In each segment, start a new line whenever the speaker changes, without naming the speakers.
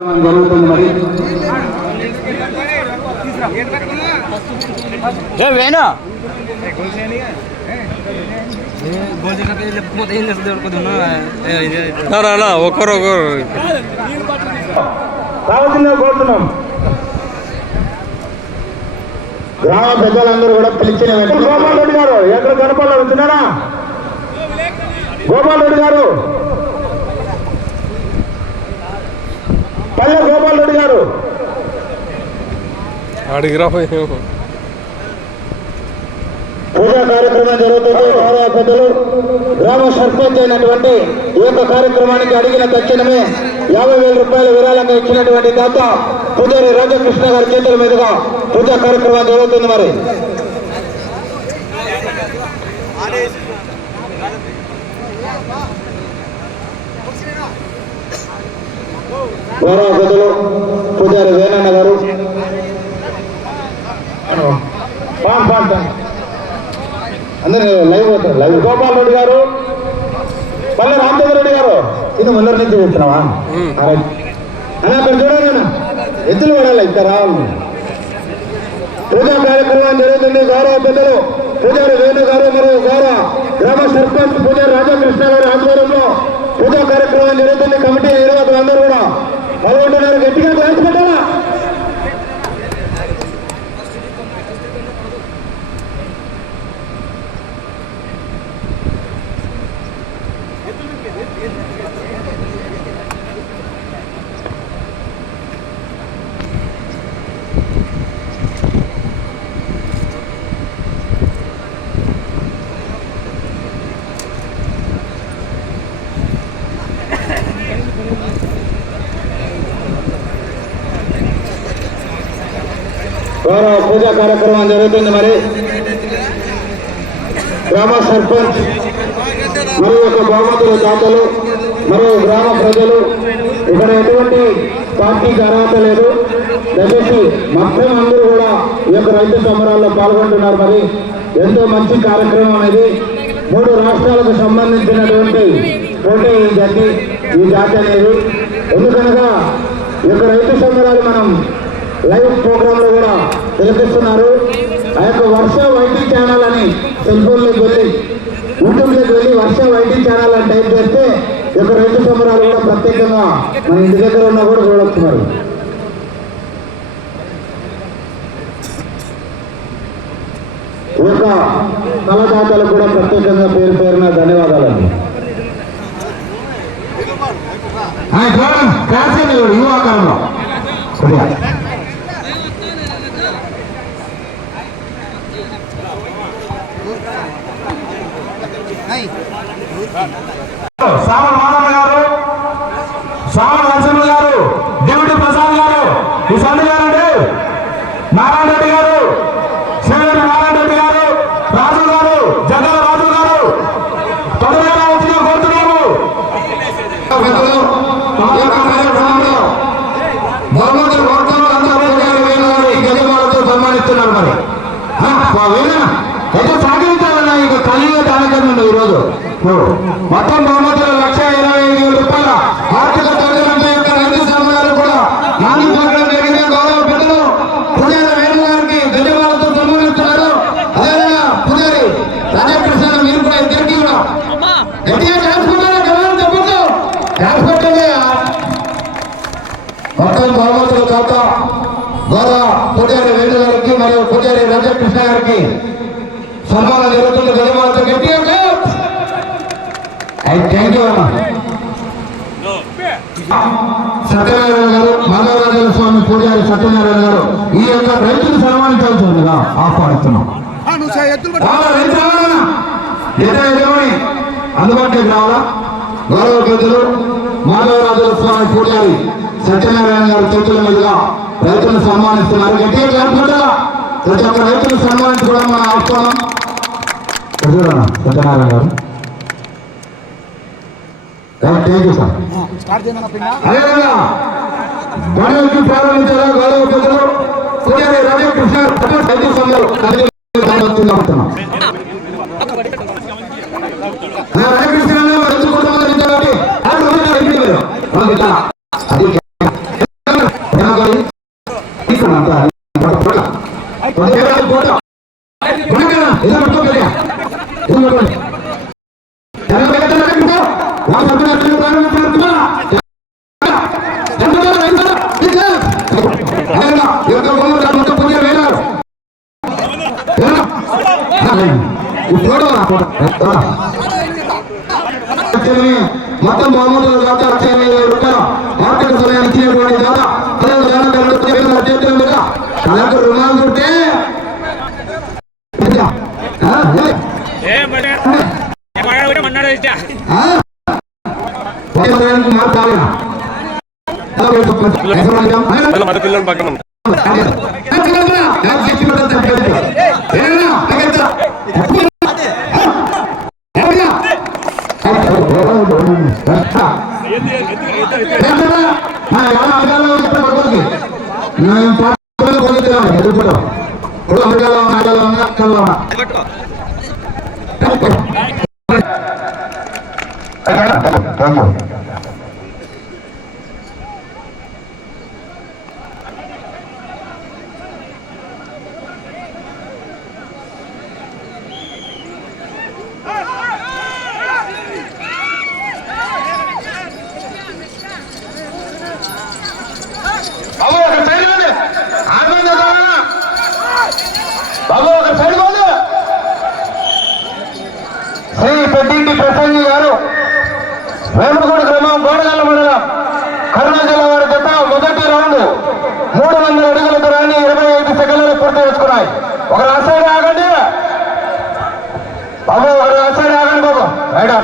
జరుగుతుంది మరి
వేణు
కోరుతున్నాం. గ్రామ పెద్దలందరూ కూడా పిలిచిన గోపాల్ రెడ్డి గారు ఎక్కడ కనపడారు వచ్చినారా గోపాల్ రెడ్డి గారు. పల్లె గోపాల్ రెడ్డి గారు. పూజా కార్యక్రమం జరుగుతుంది గౌరవ పెద్దలు. గ్రామ సర్పంచ్ అయినటువంటి ఈ యొక్క కార్యక్రమానికి అడిగిన తక్షణమే యాభై వేల రూపాయల విరాళంగా ఇచ్చినటువంటి దాత పూజారి రాజకృష్ణ గారి చేతుల మీదుగా పూజా కార్యక్రమం జరుగుతుంది మరి. గౌరవ పెద్దలు పూజారి వేణన్న గారు. అందరు లైవ్ అవుతారు లైవ్. గోపాల్ రెడ్డి గారు పల్లె రామచంద్ర రెడ్డి గారు ఇది ముందర నుంచి చెప్తున్నావా అన్న అక్కడ చూడండి అన్న. ఎత్తులు పడాలి ఇక్కడ రావాలి పూజా కార్యక్రమం జరుగుతుంది గౌరవ పెద్దలు పూజారి వేణు గారు మరియు గౌరవ గ్రామ సర్పంచ్ పూజారి రాజకృష్ణ గారి ఆధ్వర్యంలో పూజా కార్యక్రమం జరుగుతుంది కమిటీ నిర్వాహకులు అందరూ కూడా పాల్గొంటున్నారు గట్టిగా గ్లాస్ పెట్టాలా గౌరవ పూజా కార్యక్రమం జరుగుతుంది మరి. గ్రామ సర్పంచ్ మరి యొక్క బహుమతుల దాతలు మరియు గ్రామ ప్రజలు. ఇక్కడ ఎటువంటి పార్టీకి అర్హత లేదు. దయచేసి మొత్తం అందరూ కూడా ఈ యొక్క రైతు సమరాల్లో పాల్గొంటున్నారు మరి. ఎంతో మంచి కార్యక్రమం అనేది మూడు రాష్ట్రాలకు సంబంధించినటువంటి పోటీ ఈ జాతి ఈ జాతి అనేది. ఎందుకనగా ఈ యొక్క రైతు సమరాలు మనం లైవ్ ప్రోగ్రామ్లో కూడా తిలకిస్తున్నారు ఆ యొక్క వర్ష వైటీ ఛానల్ అని సెల్ ఫోన్లోకి వెళ్ళి యూట్యూబ్లోకి వెళ్ళి వర్ష వైటీ ఛానల్ అని టైప్ చేస్తే ఈ యొక్క రైతు సంబరాలు కూడా ప్రత్యేకంగా మన ఇంటి దగ్గర ఉన్నా కూడా చూడొచ్చు ఈ యొక్క కళదాతలు కూడా ప్రత్యేకంగా పేరు పేరున ధన్యవాదాలండి. ఆయన చూడండి క్లాస్ యువ ఆకారంలో. సామల్ మానవ గారు సామల్ నరసింహ గారు డివిడి ప్రసాద్ గారు ఈ సంధి గారండి నారాయణ రెడ్డి గారు శివరెడ్డి నారాయణ రెడ్డి గారు రాజు గారు జగన్ రాజు గారు త్వరగా వచ్చిన కోరుతున్నాము ఈ యొక్క అందరూ పూజారి వేణు గారు గజమాలతో సన్మానిస్తున్నారు మరి ఆ, మొత్తం బహుమతులు లక్ష ఇరవై ఐదు వేల రూపాయల ఆర్థిక తల్లిదండ్రుల యొక్క రైతు సంఘాలు కూడా నాలుగు పక్కన జరిగిన గౌరవ పెద్దలు పుజారి వేణు గారికి ధన్యవాదాలతో సన్మానిస్తున్నారు అదేవిధంగా పూజారి రాజకృష్ణ మీరు కూడా ఇద్దరికి కూడా. గట్టిగా చేసుకున్నారా గమనం చెప్పొద్దు చేసుకుంటుందయ్యా మొత్తం బహుమతుల కాక గౌరవ పుజారి వేణు గారికి మరియు పుజారి రాజకృష్ణ గారికి సన్మానం జరుగుతుంది. ధన్యవాదాలతో గట్టిగా థ్యాంక్ యూ అన్న. సత్యనారాయణ గారు మాధవరాజుల స్వామి పూజారి సత్యనారాయణ గారు ఈ యొక్క రైతులు సన్మానించాల్సిందిగా ఆహ్వానిస్తున్నాం. అందుబాటులోకి రావాలా? గౌరవ పెద్దలు మాధవరాజుల స్వామి పూజారి సత్యనారాయణ గారి చేతుల మీదుగా రైతులను సన్మానిస్తున్నారు. గట్టిగా లేకుండా ప్రతి ఒక్క రైతులు సన్మానించుకోవడం మన ఆహ్వానం. సత్యనారాయణ గారు. థ్యాంక్ సార్ అదేవిధంగా పనులకి ప్రారంభించారా గౌరవ పెద్దలు పూజారి రవికృష్ణ రైతు రైతు కుటుంబాలు అది ఒకే సమయానికి మార్పు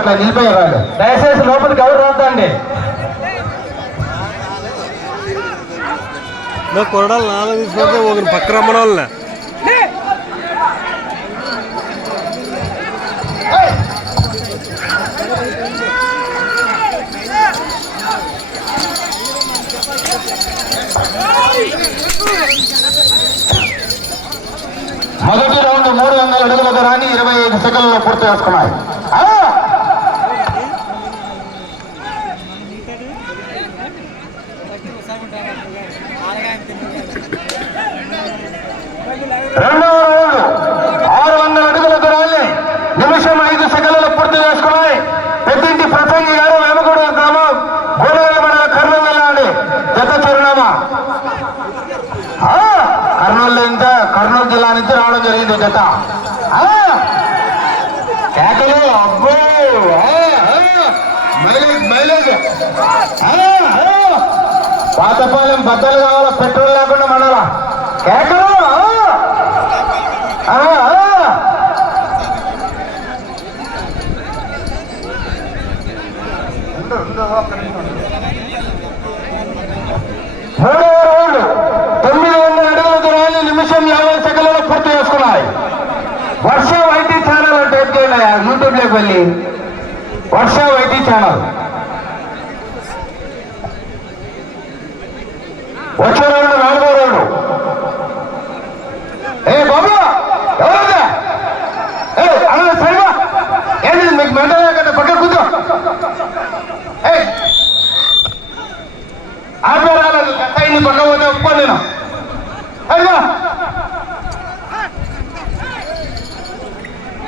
అట్లా నిలిపోయారు దయచేసి లోపలికి ఎవరు రాద్దండి
నా కొరడాలు తీసుకుంటే ఒకరు పక్క రమ్మడం వల్ల
మొదటి రౌండ్ మూడు వందల అడుగుల దూరాన్ని ఇరవై ఐదు సెకండ్లలో పూర్తి చేసుకున్నాయి ఆ! రెండవ రౌండ్ ఆరు వందల అడుగుల దూరాన్ని నిమిషం ఐదు సెకండ్లలో పూర్తి చేసుకున్నాయి పెద్దింటి ప్రసంగి గారు వెమగూడ గ్రామం గోడవెల్ల మండల కర్నూలు వెళ్ళండి జత చిరునామా ఆ, కర్నూలు నుంచి కర్నూలు జిల్లా నుంచి రావడం జరిగింది జత ఆ, కేకలు అబ్బో ఆ, ఆ, మైలేజ్ మైలేజ్ ఆ, ఆ, పాతపాలెం బద్దలు కావాలా? పెట్రోల్ లేకుండా మనలా కేకలు? తొమ్మిది వందల అడుగుల దూరాన్ని నిమిషం యాభై సెకండ్లలో పూర్తి చేసుకున్నాయి. వర్ష వైటీ ఛానల్ అంటే ఏం చేయాలి యూట్యూబ్లోకి వెళ్ళి. వర్ష వైటీ ఛానల్ వచ్చే రౌండ్ నాలుగో రౌండ్ ఏ బాబు! ఎవరు ఏ అన్న సరిగా? ఏంది మీకు మెంటల్ కదా పక్కన కూర్చో. ఏ! ఆపేరాలేదు అయింది? పక్క పోతే ఒప్పుకో నేను. అయ్యా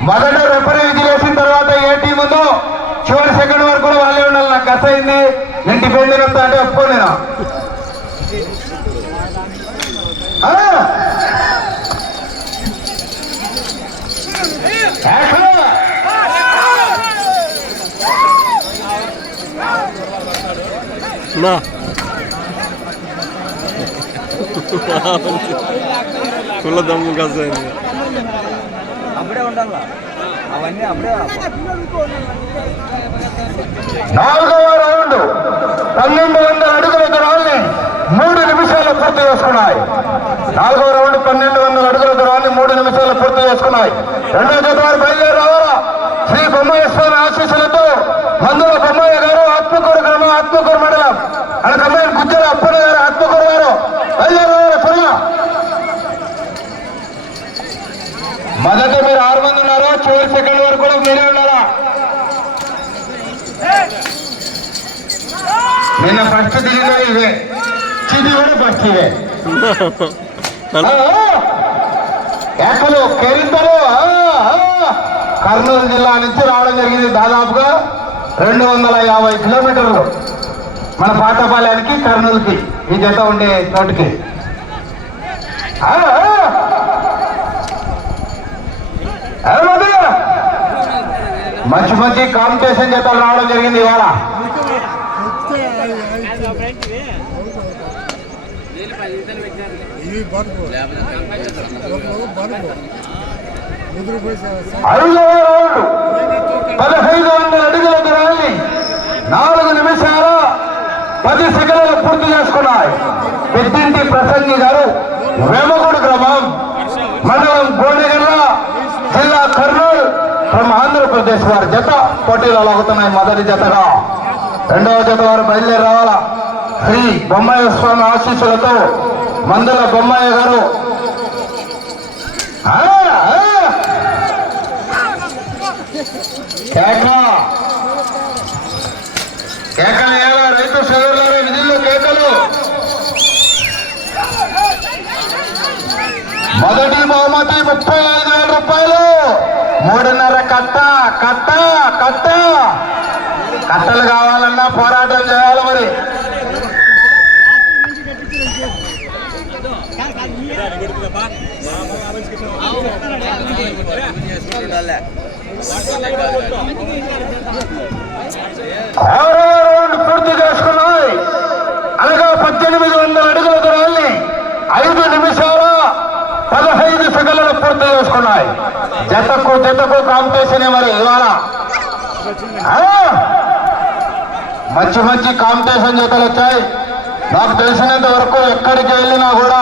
మొదట రెఫరీ విధి వేసిన తర్వాత ఏ టీం ఉందో చివరి సెకండ్ వరకు కూడా వాళ్ళే ఉండాలి. నాకు కథ అయింది నేను డిఫెండ్ వస్తా అంటే ఒప్పుకో నేను.
నా కుల్ల దమ్ము కాసేది.
నాలుగవ రౌండ్ పన్నెండు వందల అడుగుల దూరాన్ని మూడు నిమిషాలు పూర్తి చేసుకున్నాయి. నాలుగవ రౌండ్ పన్నెండు వందల అడుగుల దూరాన్ని మూడు నిమిషాలు పూర్తి చేసుకున్నాయి. రెండో జత వారు బయలుదేరి రావాలా శ్రీ బొమ్మయ్య స్వామి ఆశీస్సులతో మందుల బొమ్మయ్య గారు ఆత్మకూరు గ్రామం ఆత్మకూరు అక్కడ అమ్మాయి గుజ్జల అప్పన్న గారు ఆత్మకూరు గారు త్వరగా మొదట మీరు ఆరు మంది ఉన్నారు? చివరి సెకండ్ వరకు కూడా మీరే ఉన్నారా? నిన్న ఫస్ట్ దిగిన ఇవే. చిది కూడా ఫస్ట్ ఇవే. కేకలు కేరింతలు. కర్నూలు జిల్లా నుంచి రావడం జరిగింది దాదాపుగా రెండు వందల యాభై కిలోమీటర్లు. మన పాతపాలెనికి కర్నూలుకి ఈ జత ఉండే చోటుకి. మంచి మంచి కాంపిటీషన్ జతలు రావడం జరిగింది ఇవాళ. పదహైదు వందల అడుగుల దూరాన్ని నాలుగు నిమిషాలు పది సెకండ్లు పూర్తి చేసుకున్నాయి. పెద్దింటి ప్రసంగి గారు వేమగుడి గ్రామం మండలం గోడెగల్ల జిల్లా కర్నూలు ఫ్రమ్ ఆంధ్రప్రదేశ్ వారి జత పోటీలో లాగుతున్నాయి మొదటి జతగా. రెండవ జత వారు బయలుదేరి రావాలా? శ్రీ బొమ్మాయి స్వామి ఆశీస్సులతో మందుల బొమ్మాయి గారు. ఆ, మొదటి బహుమతి ముప్పై ఐదు వేల రూపాయలు. మూడున్నర కట్ట కట్ట కట్ట. కట్టలు కావాలన్నా పోరాటం చేయాలి మరి. ఎవరెవరు పూర్తి చేసుకున్నాయి? అనగా పద్దెనిమిది వందల అడుగుల దూరాన్ని ఐదు నిమిషాల పదహైదు సెకండ్లు పూర్తి చేసుకున్నాయి జతకు జతకు కాంపిటీషన్ మరి ఇవాళ. మంచి మంచి కాంపిటీషన్ జతలు వచ్చాయి. నాకు తెలిసినంత వరకు ఎక్కడికి వెళ్ళినా కూడా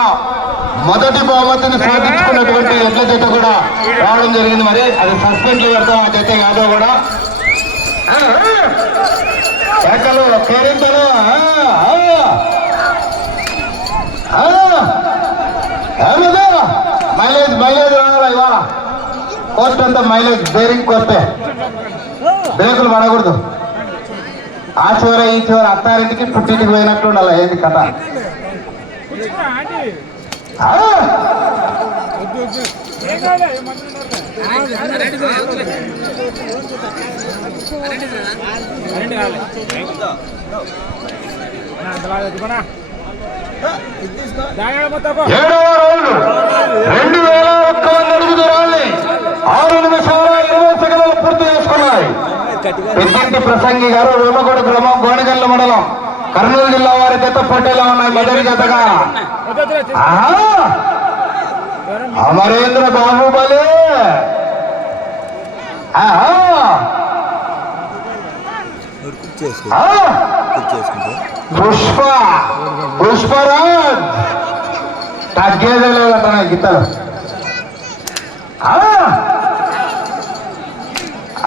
మొదటి బహుమతిని సాధించుకున్నటువంటి ఎడ్ల జత కూడా రావడం జరిగింది. మరి అది సస్పెండ్ పెడతాం ఆ జత యాదవ్ కూడా. ఎక్కలు ఆ. కేరింతలు మైలేజ్ మైలేజ్ రావాలా ఇవాళ? కోర్టు అంతా మైలేజ్ బేరింగ్ కోర్టే బ్రేకులు పడకూడదు. ఆ చివర ఈ చివర అత్తారింటికి పుట్టింటికి పోయినట్టు ఉండాలి. ఏంది కథ. ఏడవ రౌండ్. రెండు వేల ఒక్క వంద అడుగు ఆరు నిమిషాల ఇరవై సెకండ్లు పూర్తి చేసుకున్నాయి. పెద్దంటి ప్రసంగి గారు రోమగూడ గ్రామం గోనగల్ల మండలం కర్నూలు జిల్లా వారి గత పోటీలో ఉన్నాయి మొదటి గతగా అమరేంద్ర బాహుబలి ఆహా! పుష్ప! పుష్పరాజ్! తగ్గేదే లేదు నా గీతలు ఆ!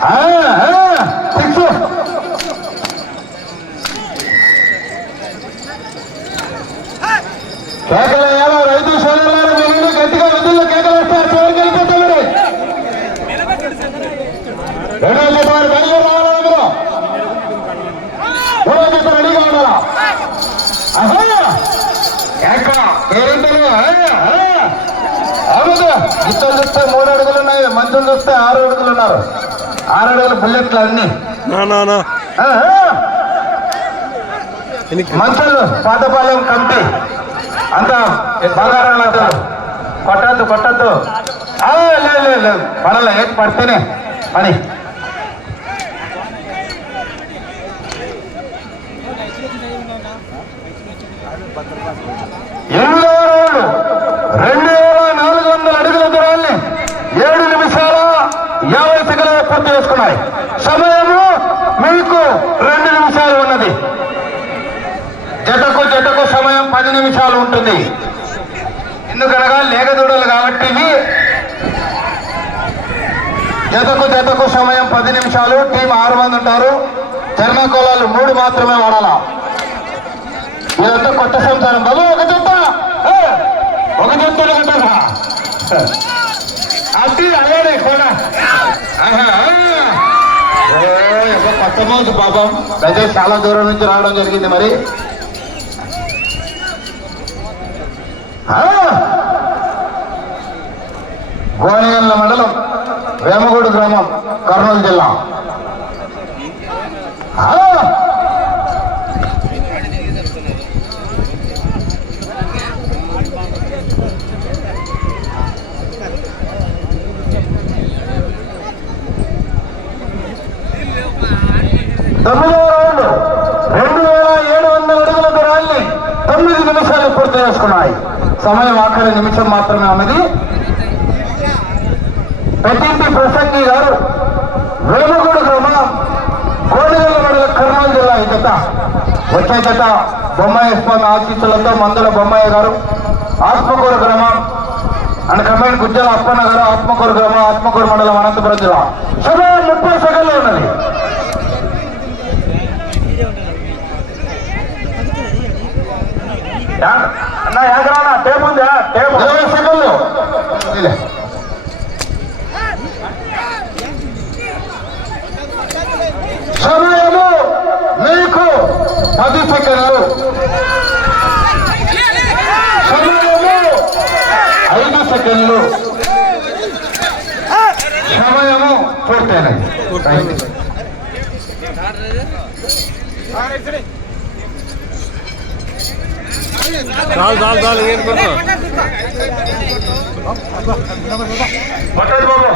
ఆ, ఆ, సిక్స్. కేకలు వేయాలా? రైతు సోదరులారు మీరు గట్టిగా విధుల్లో కేకలు వేస్తారు. చివరికి వెళ్ళిపోతాం మీరు. రెండో జత వారు బయలుదేరి రావాలా మీరు మూడో రెడీగా ఉండాలా! కేక. అవును చూస్తే మూడు అడుగులు ఉన్నాయి. మంచులు చూస్తే ఆరు అడుగులు ఉన్నారు. ఆరు అడుగులు బుల్లెట్లు అన్ని. మంచులు పాతపాలెం కమిటీ. అంత బంగారం అంటారు కొట్టద్దు కొట్టద్దు. లేదు లేదు లేదు పడలే ఏం పడితేనే. పని. ఎనిమిదవ రౌండ్. రెండు వేల నాలుగు వందల అడుగుల దూరాన్ని ఏడు నిమిషాల యాభై సెకండ్లు పూర్తి చేసుకున్నాయి సమయము మీకు రెండు నిమిషాలు ఉన్నది జతకు జతకు సమయం పది నిమిషాలు ఉంటుంది. ఎందుకనగా లేగదూడలు కాబట్టి జతకు జతకు సమయం పది నిమిషాలు. టీం ఆరు మంది ఉంటారు. చర్మకోలాలు మూడు మాత్రమే వాడాలా? ఇదంతా కొత్త సంసారం బాబు ఒక జంత ఒక జంట అది అలానే కూడా కొత్త మోదు పాపం. అయితే చాలా దూరం నుంచి రావడం జరిగింది మరి. గోనగల్ల మండలం వేమగూడు గ్రామం కర్నూలు జిల్లా. తొమ్మిదో రౌండ్ రెండు వేల ఏడు వందల అడుగులకు దూరాన్ని తొమ్మిది నిమిషాలు పూర్తి చేసుకున్నాయి. సమయం ఆఖరి నిమిషం మాత్రమే ఉన్నది పెద్దింటి ప్రసంగి గారు వేమగూడు గ్రామం కోడిగల మండల కర్నూలు జిల్లా ఈ జత వచ్చే జత బొమ్మాయి స్వామి ఆశీస్సులతో మందుల బొమ్మాయి గారు ఆత్మకూరు గ్రామం అండ్ కమాండ్ గుజ్జల అప్పన్న గారు ఆత్మకూరు గ్రామం ఆత్మకూరు మండలం అనంతపురం జిల్లా. సమయం ముప్పై సెకండ్లు ఉన్నది.
అన్న ఎకరానా టేప్ ఉందా టేప్.
ఇరవై సెకండ్లు. సమయము మీకు పది సెకండ్లు. సమయము ఐదు సెకండ్లు. సమయము పూర్తయినది
చాలు చాలు చాలు ఏం కోసం
మాట్లాడు బాబు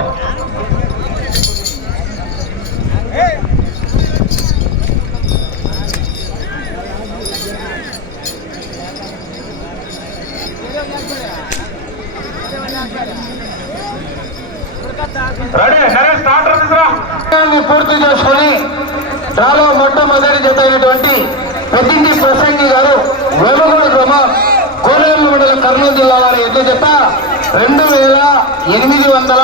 రెడీ నరేష్ స్టార్టర్ తీసురా
కార్యక్రమాన్ని పూర్తి చేసుకొని చాలా మొట్టమొదటి జత అయినటువంటి పెద్దింటి ప్రసంగి గారు వేమగూడ గ్రామం కోనేరు మండలం కర్నూలు జిల్లా వారి ఎద్దు జత రెండు వేల ఎనిమిది వందల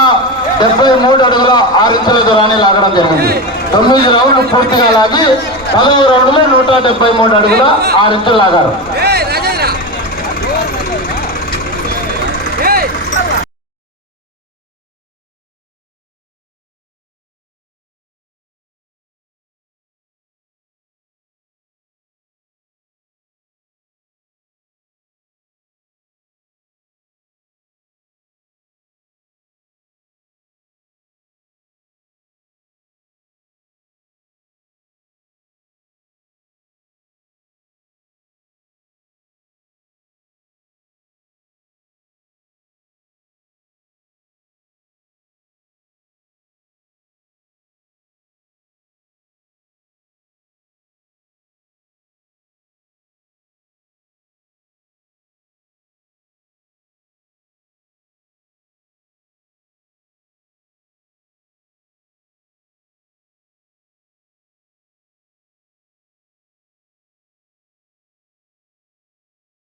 డెబ్బై మూడు అడుగుల ఆరు ఇంచుల దూరాన్ని లాగడం జరిగింది. తొమ్మిది రౌండ్లు పూర్తిగా లాగి పదవ రౌండ్లో నూట డెబ్బై మూడు అడుగుల ఆరు ఇంచులు లాగారు.